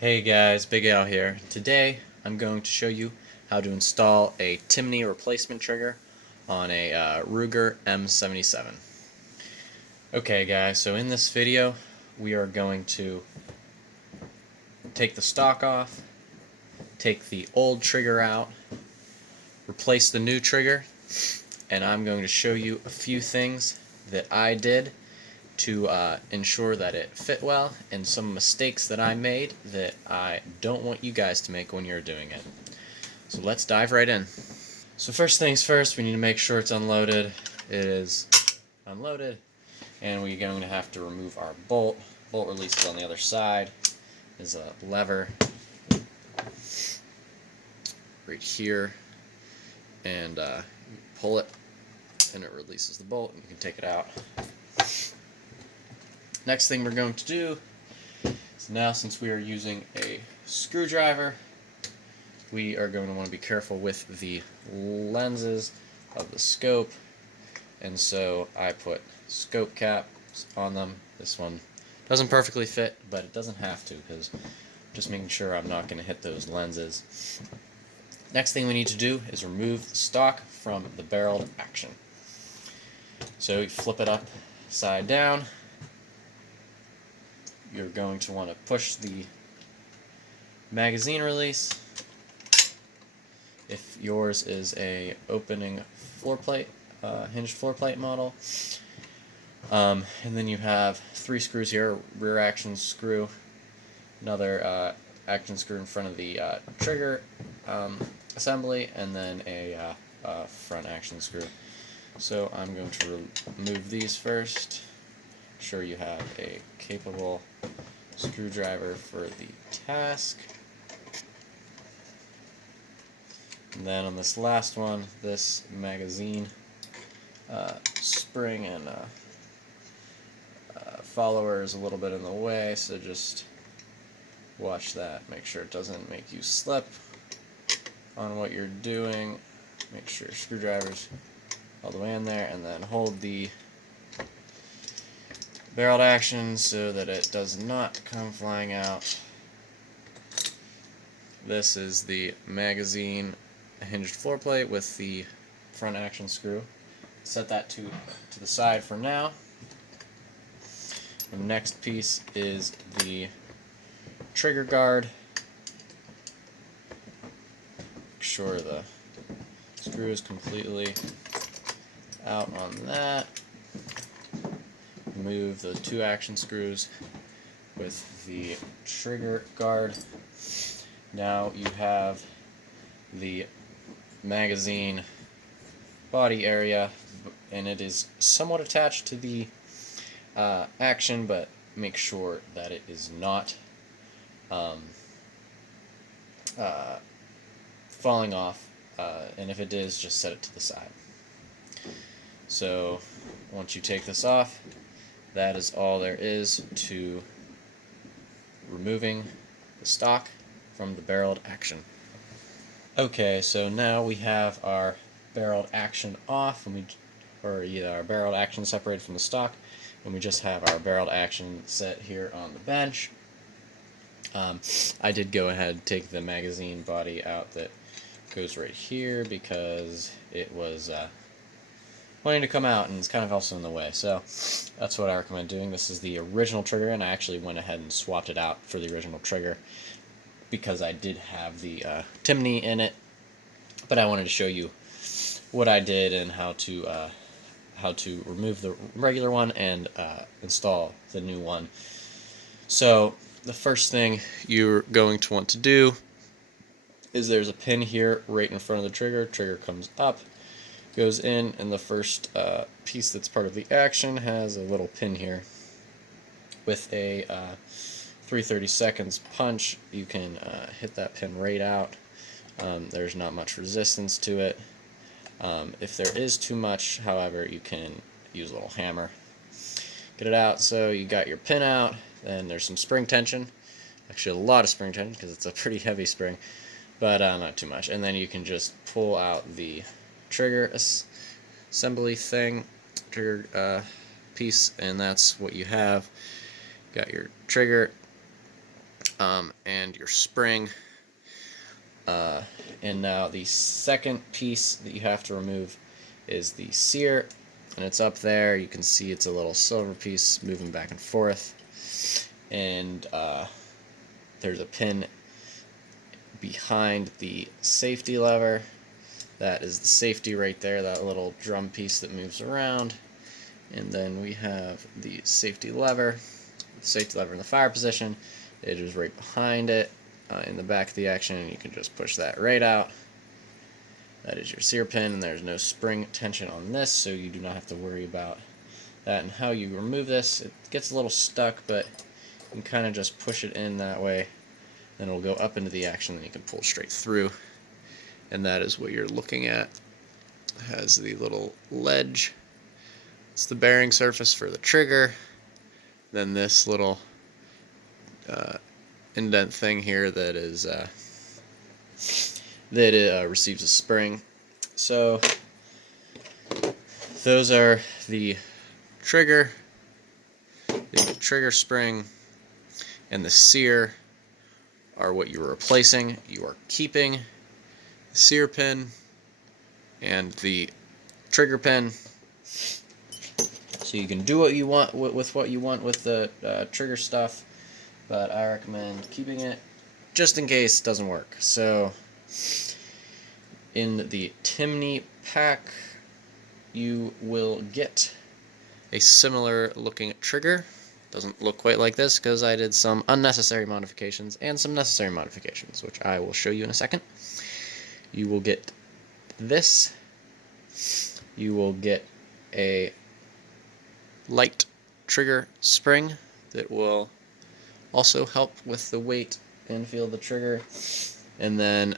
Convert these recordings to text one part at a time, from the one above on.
Hey guys, Big Al here. Today I'm going to show you how to install a Timney replacement trigger on a Ruger M77. Okay guys, so in this video we are going to take the stock off, take the old trigger out, replace the new trigger, and I'm going to show you a few things that I did to ensure that it fit well, and some mistakes that I made that I don't want you guys to make when you're doing it. So let's dive right in. So first things first, we need to make sure it's unloaded. It is unloaded, and we're going to have to remove our bolt. Bolt releases on the other side. Is a lever right here, and you pull it, and it releases the bolt, and you can take it out. Next thing we're going to do is, now since we are using a screwdriver, we are going to want to be careful with the lenses of the scope, and so I put scope caps on them. This one doesn't perfectly fit, but it doesn't have to, because I'm just making sure I'm not going to hit those lenses. Next thing we need to do is remove the stock from the barreled action. So you flip it upside down. You're going to want to push the magazine release. If yours is a opening floor plate, hinged floor plate model, and then you have 3 screws here: rear action screw, another action screw in front of the trigger assembly, and then a front action screw. So I'm going to remove these first. Sure you have a capable screwdriver for the task. And then on this last one, this magazine spring and follower is a little bit in the way, so just watch that. Make sure it doesn't make you slip on what you're doing. Make sure your screwdriver's all the way in there, and then hold the barreled action so that it does not come flying out. This is the magazine hinged floor plate with the front action screw. Set that to the side for now. The next piece is the trigger guard. Make sure the screw is completely out on that. Remove the 2 action screws with the trigger guard. Now you have the magazine body area, and it is somewhat attached to the action, but make sure that it is not falling off, and if it is, just set it to the side. So once you take this off, that is all there is to removing the stock from the barreled action. Okay, so now we have our barreled action off, or either our barreled action separated from the stock, and we just have our barreled action set here on the bench. I did go ahead and take the magazine body out that goes right here because it was wanting to come out, and it's kind of also in the way. So that's what I recommend doing. This is the original trigger, and I actually went ahead and swapped it out for the original trigger because I did have the Timney in it, but I wanted to show you what I did and how to remove the regular one and install the new one. So the first thing you're going to want to do is, there's a pin here right in front of the trigger. Trigger comes up, goes in, and the first piece that's part of the action has a little pin here. With a 3/32 punch, you can hit that pin right out. There's not much resistance to it. If there is too much, however, you can use a little hammer. Get it out. So you got your pin out, then there's some spring tension. Actually, a lot of spring tension because it's a pretty heavy spring, but not too much. And then you can just pull out the trigger assembly thing, trigger piece, and that's what you have. Got your trigger and your spring. And now the second piece that you have to remove is the sear, and it's up there. You can see it's a little silver piece moving back and forth, and there's a pin behind the safety lever. That is the safety right there, that little drum piece that moves around. And then we have the safety lever in the fire position. It is right behind it in the back of the action, and you can just push that right out. That is your sear pin, and there's no spring tension on this, so you do not have to worry about that. And how you remove this, it gets a little stuck, but you can kind of just push it in that way. Then it'll go up into the action, and you can pull straight through. And that is what you're looking at. It has the little ledge. It's the bearing surface for the trigger. Then this little indent thing here that is receives a spring. So those are the trigger spring, and the sear are what you're replacing. You are keeping the sear pin and the trigger pin. So you can do what you want with what you want with the trigger stuff, but I recommend keeping it just in case it doesn't work. So in the Timney pack, you will get a similar looking trigger. Doesn't look quite like this because I did some unnecessary modifications and some necessary modifications, which I will show you in a second. You will get this. You will get a light trigger spring that will also help with the weight and feel of the trigger, and then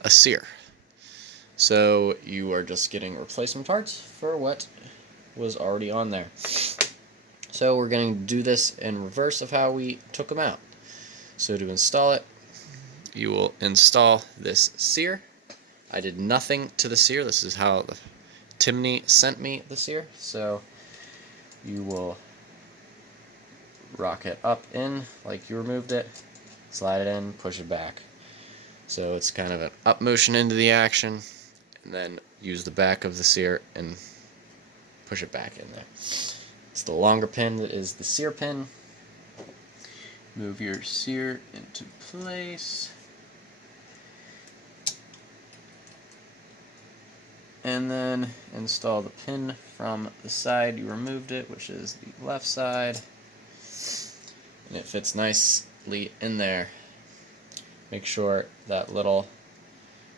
a sear. So you are just getting replacement parts for what was already on there. So we're going to do this in reverse of how we took them out. So to install it, you will install this sear. I did nothing to the sear. This is how the Timney sent me the sear. So you will rock it up in like you removed it, slide it in, push it back. So it's kind of an up motion into the action, and then use the back of the sear and push it back in there. It's the longer pin that is the sear pin. Move your sear into place. And then install the pin from the side you removed it, which is the left side. And it fits nicely in there. Make sure that little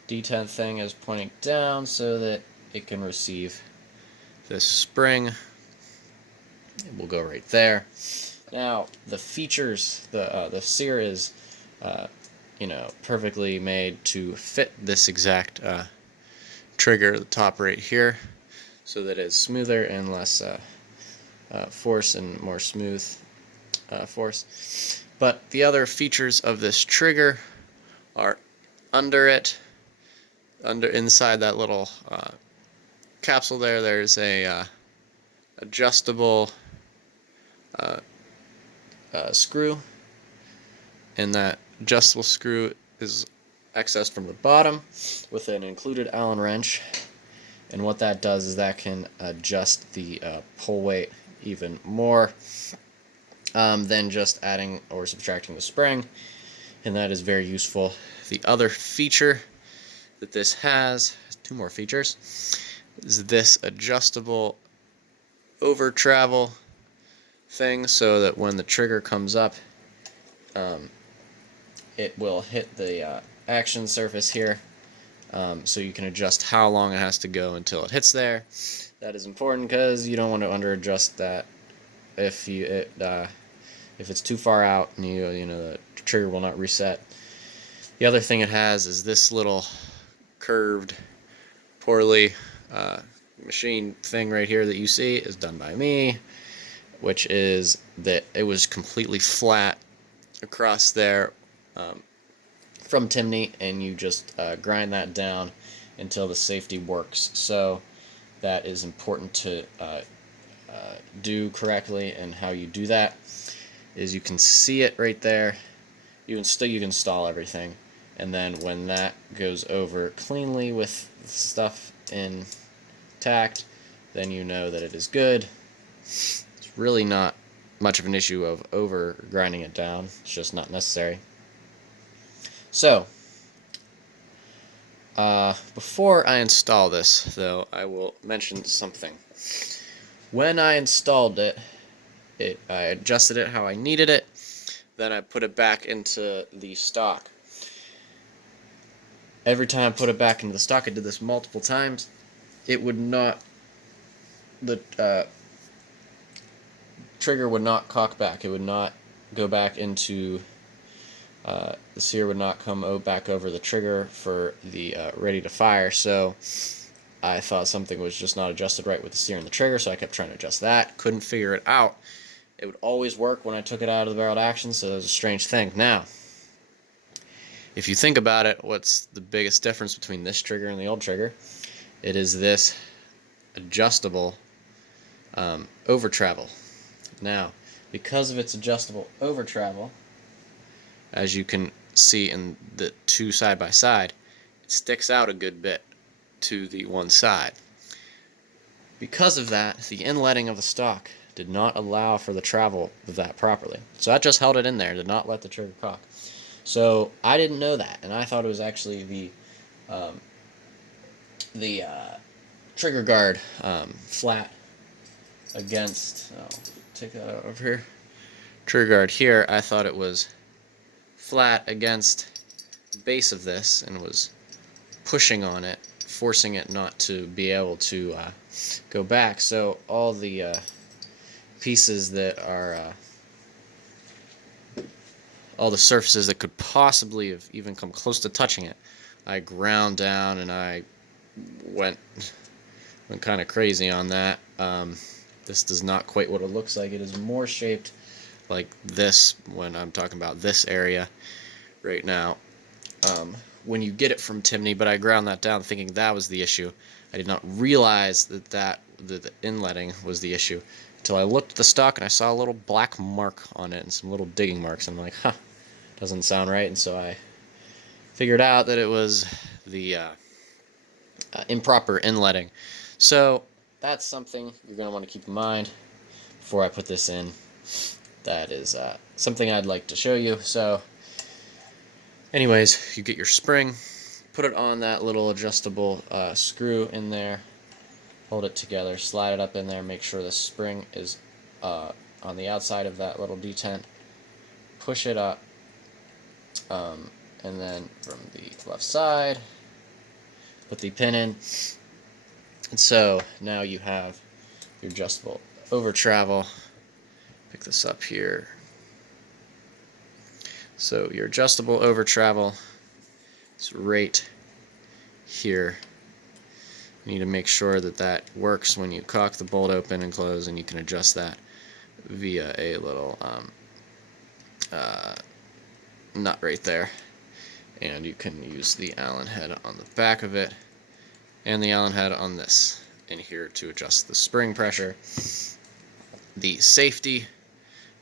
detent thing is pointing down so that it can receive this spring. It will go right there. Now the features, the sear is, perfectly made to fit this exact trigger, the top right here, so that it's smoother and less force and more smooth force. But the other features of this trigger are under it, inside that little capsule there. There's a adjustable screw, and that adjustable screw is accessed from the bottom with an included Allen wrench, and what that does is that can adjust the pull weight even more than just adding or subtracting the spring, and that is very useful. The other feature that this has, two more features, is this adjustable over travel thing, so that when the trigger comes up, it will hit the action surface here, so you can adjust how long it has to go until it hits there. That is important because you don't want to under adjust that. If it's too far out, and the trigger will not reset. The other thing it has is this little curved, poorly machined thing right here that you see is done by me, which is that it was completely flat across there from Timney, and you just grind that down until the safety works. So that is important to do correctly, and how you do that is you can see it right there. you can install everything, and then when that goes over cleanly with stuff intact, then you know that it is good. It's really not much of an issue of over grinding it down. It's just not necessary. So, before I install this, though, I will mention something. When I installed it, I adjusted it how I needed it, then I put it back into the stock. Every time I put it back into the stock, I did this multiple times, it would not, the trigger would not cock back. It would not go back into, the sear would not come back over the trigger for the ready to fire. So I thought something was just not adjusted right with the sear and the trigger, so I kept trying to adjust that. Couldn't figure it out. It would always work when I took it out of the barreled action, so it was a strange thing. Now, if you think about it, what's the biggest difference between this trigger and the old trigger? It is this adjustable over travel. Now, because of its adjustable over travel, as you can see in the two side by side, it sticks out a good bit to the one side. Because of that, the inletting of the stock did not allow for the travel of that properly. So that just held it in there, did not let the trigger cock. So I didn't know that, and I thought it was actually the trigger guard flat against, take that out over here, trigger guard here, I thought it was flat against the base of this and was pushing on it, forcing it not to be able to go back. So all the pieces that are all the surfaces that could possibly have even come close to touching it, I ground down, and I went kind of crazy on that. This is not quite what it looks like. It is more shaped like this when I'm talking about this area right now. When you get it from Timney, but I ground that down thinking that was the issue. I did not realize that the inletting was the issue until I looked at the stock and I saw a little black mark on it and some little digging marks. I'm like, huh, doesn't sound right. And so I figured out that it was the improper inletting. So that's something you're going to want to keep in mind before I put this in. That is something I'd like to show you. So anyways, you get your spring, put it on that little adjustable screw in there, hold it together, slide it up in there, make sure the spring is on the outside of that little detent, push it up, and then from the left side, put the pin in. And so now you have your adjustable over travel. Pick this up here. So your adjustable over travel is right here. You need to make sure that that works when you cock the bolt open and close, and you can adjust that via a little nut right there. And you can use the Allen head on the back of it and the Allen head on this in here to adjust the spring pressure. The safety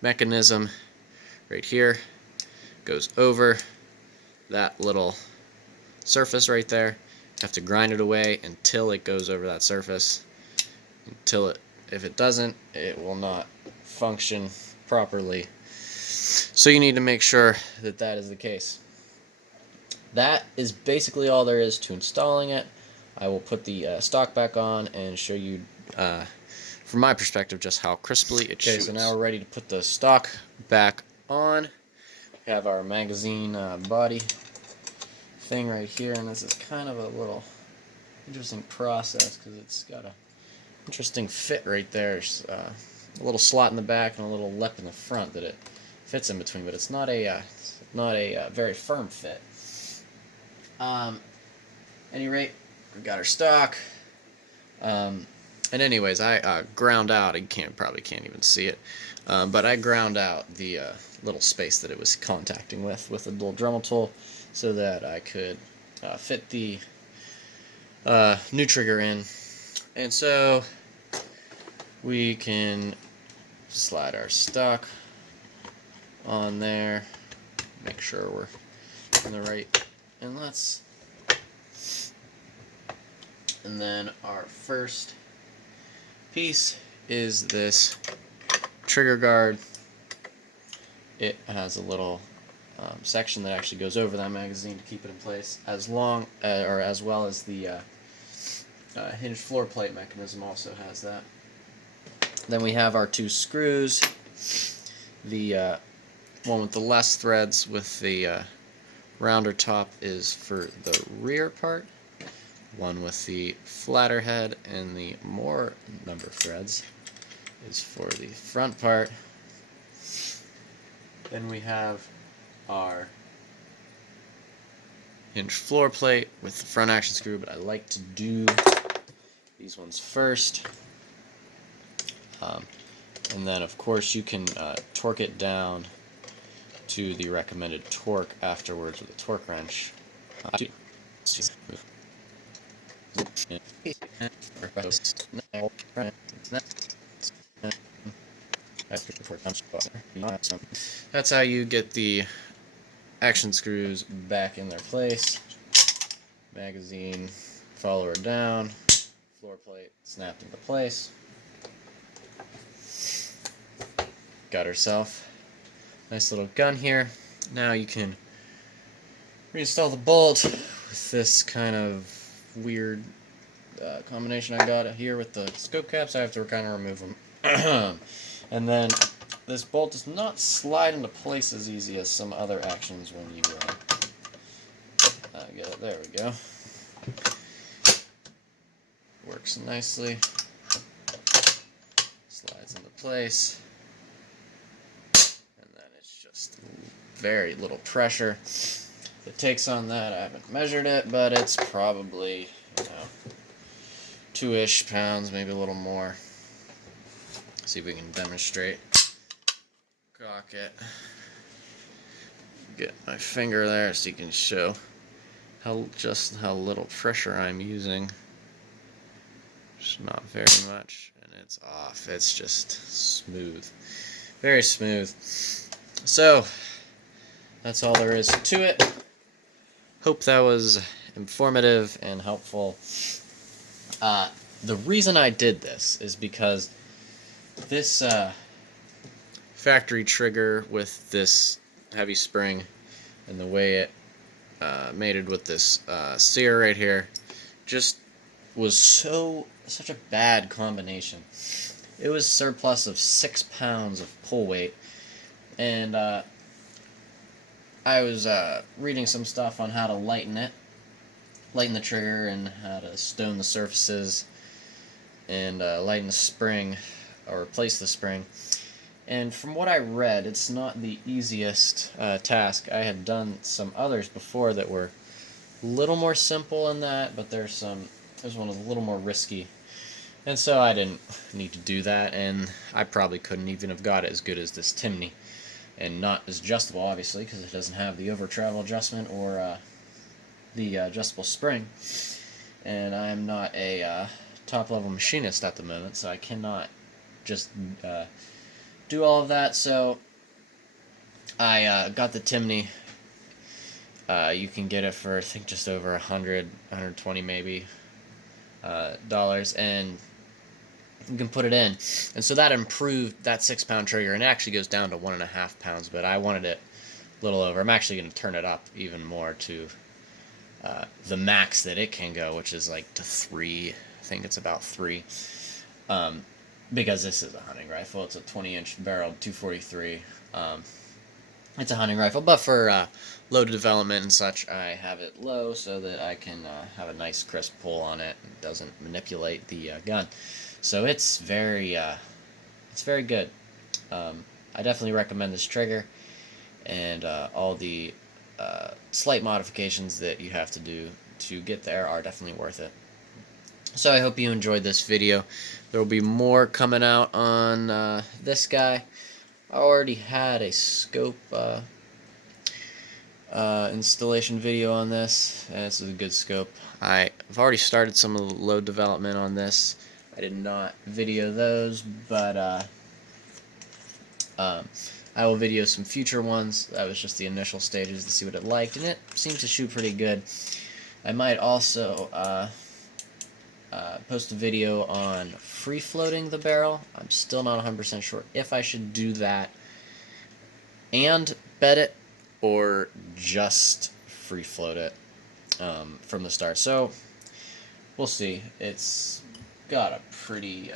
mechanism right here goes over that little surface right there. You have to grind it away until it goes over that surface. If it doesn't, it will not function properly. So you need to make sure that that is the case. That is basically all there is to installing it. I will put the stock back on and show you, from my perspective, just how crisply it shoots. Okay, so now we're ready to put the stock back on. We have our magazine body thing right here, and this is kind of a little interesting process because it's got a interesting fit right there. There's a little slot in the back and a little lip in the front that it fits in between, but it's not a very firm fit. Any rate, we got our stock. And anyways, I ground out. You probably can't even see it, but I ground out the little space that it was contacting with a little Dremel tool, so that I could fit the new trigger in. And so we can slide our stock on there, make sure we're in the right inlets. And then our first piece is this trigger guard. It has a little section that actually goes over that magazine to keep it in place, as well as the hinged floor plate mechanism also has that. Then we have our two screws. The one with the less threads with the rounder top is for the rear part. One with the flatter head and the more number of threads is for the front part. Then we have our hinged floor plate with the front action screw, but I like to do these ones first. And then of course you can torque it down to the recommended torque afterwards with a torque wrench. That's how you get the action screws back in their place. Magazine follower down, floor plate snapped into place. Got herself a nice little gun here. Now you can reinstall the bolt with this kind of weird combination I got here with the scope caps. I have to kind of remove them. And then this bolt does not slide into place as easy as some other actions when you get it. There we go. Works nicely. Slides into place. And then it's just very little pressure it takes on that. I haven't measured it, but it's probably, 2-ish pounds, maybe a little more. See if we can demonstrate. Cock it. Get my finger there so you can show how little pressure I'm using. Just not very much, and it's off. It's just smooth. Very smooth. So, that's all there is to it. Hope that was informative and helpful. The reason I did this is because this factory trigger with this heavy spring and the way it mated with this sear right here just was such a bad combination. It was surplus of 6 pounds of pull weight, and I was reading some stuff on how to lighten the trigger, and how to stone the surfaces, and lighten the spring, or replace the spring. And from what I read, it's not the easiest task. I had done some others before that were a little more simple in that, but there's one that's a little more risky. And so I didn't need to do that, and I probably couldn't even have got it as good as this Timney. And not as adjustable, obviously, because it doesn't have the over travel adjustment or the adjustable spring. And I am not a top-level machinist at the moment, so I cannot just do all of that. So I got the Timney. You can get it for, I think, just over 100, 120 maybe dollars, and you can put it in. And so that improved that 6-pound trigger, and it actually goes down to 1.5 pounds, but I wanted it a little over. I'm actually going to turn it up even more to the max that it can go, which is like to 3. I think it's about 3. Because this is a hunting rifle. It's a 20-inch barreled 243. It's a hunting rifle, but for load development and such, I have it low so that I can have a nice crisp pull on it and doesn't manipulate the gun. So it's very good. I definitely recommend this trigger, and all the slight modifications that you have to do to get there are definitely worth it. So I hope you enjoyed this video. There will be more coming out on this guy. I already had a scope installation video on this, and this is a good scope. I've already started some of the load development on this. I did not video those, but I will video some future ones. That was just the initial stages to see what it liked, and it seems to shoot pretty good. I might also post a video on free floating the barrel. I'm still not 100% sure if I should do that and bed it or just free float it from the start. So we'll see. It's got a pretty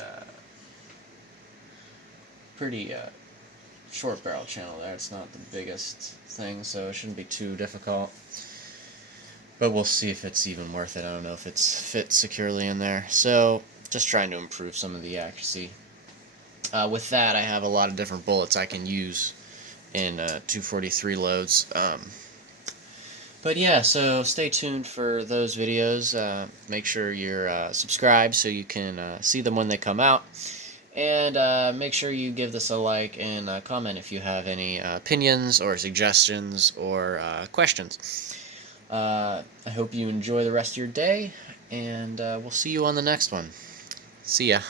short barrel channel there. It's not the biggest thing, so it shouldn't be too difficult. But we'll see if it's even worth it. I don't know if it's fit securely in there. So just trying to improve some of the accuracy. With that, I have a lot of different bullets I can use in 243 loads. But yeah, so stay tuned for those videos. Make sure you're subscribed so you can see them when they come out. And make sure you give this a like and comment if you have any opinions or suggestions or questions. I hope you enjoy the rest of your day, and we'll see you on the next one. See ya.